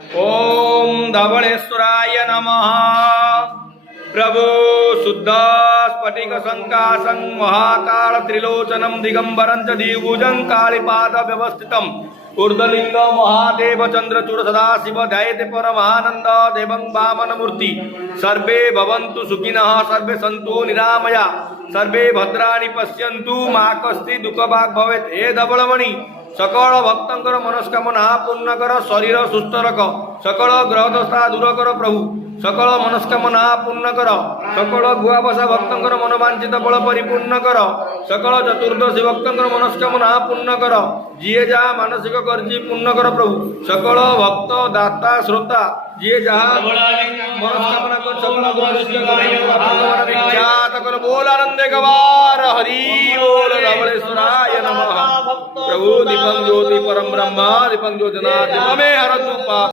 ओम धवळेश्वराय नमः। प्रभु शुद्ध स्फटिक संकाशं महाकाल त्रिलोचनं दिगंबरं च द्विभुजं कालीपाद व्यवस्थितं ऊर्ध्वलिंग महादेव चंद्रचूड सदाशिव ध्यायते परमानंद देवं वामनमूर्ति। सर्वे भवन्तु सुखिनः सर्वे सन्तु निरामया सर्वे भद्राणि पश्यन्तु मा कश्चित् दुःखभाग् भवेत्। हे धवळमणि सकल भक्तंकर मनस्कामना पूर्ण कर शरीर सुस्थ रख सकल ग्रहदशा दूर कर प्रभु सकल मनस्कामना पूर्ण कर सकल गुआबसा भक्तंकर मनोवांछित फल परिपूर्ण कर सकल चतुर्दशी भक्तंकर मनस्कामना पूर्ण कर जिए जहा मानसिक कर्जी पूर्ण कर प्रभु सकल भक्त दाता श्रोता जिए जहा मनस्कामना कर सकल विख्यात कर बोल आनंदे गवार हरि बोल धवळेश्वराय नमः। प्रभु दीपं ज्योति परम ब्रह्म दीपं ज्योतिना दीपमे हरतु पाप।